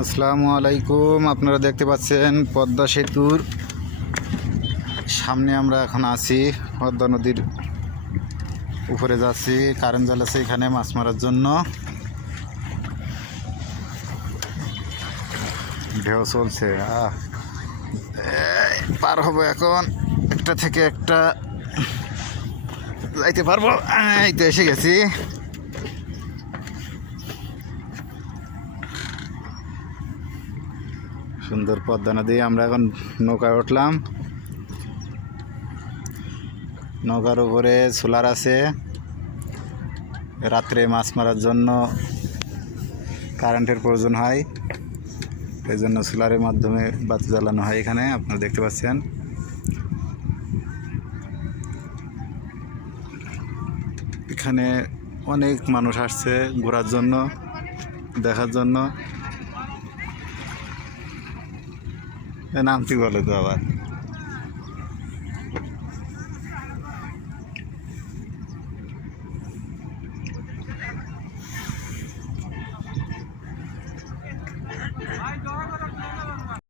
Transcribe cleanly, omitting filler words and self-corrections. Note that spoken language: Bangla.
আসসালামু আলাইকুম। আপনারা দেখতে পাচ্ছেন পদ্মা সেতুর সামনে আমরা এখন আছি। পদ্মা নদীর উপরে যাচ্ছি। কারেন্ট জাল আছে এখানে মাছ মারার জন্য। ঢেউ চলছে। পার হবো এখন, একটা থেকে একটা যাইতে পারবো। এই তো এসে গেছি। সুন্দর পদ্মা নদী। আমরা এখন নৌকায় উঠলাম। নৌকার উপরে সোলার আছে। রাত্রে মাছ মারার জন্য কারেন্টের প্রয়োজন হয়, এই জন্য সোলারের মাধ্যমে বাতি জ্বালানো হয়। এখানে আপনারা দেখতে পাচ্ছেন। এখানে অনেক মানুষ আসছে ঘোরার জন্য, দেখার জন্য। নামটি বলে তো আবার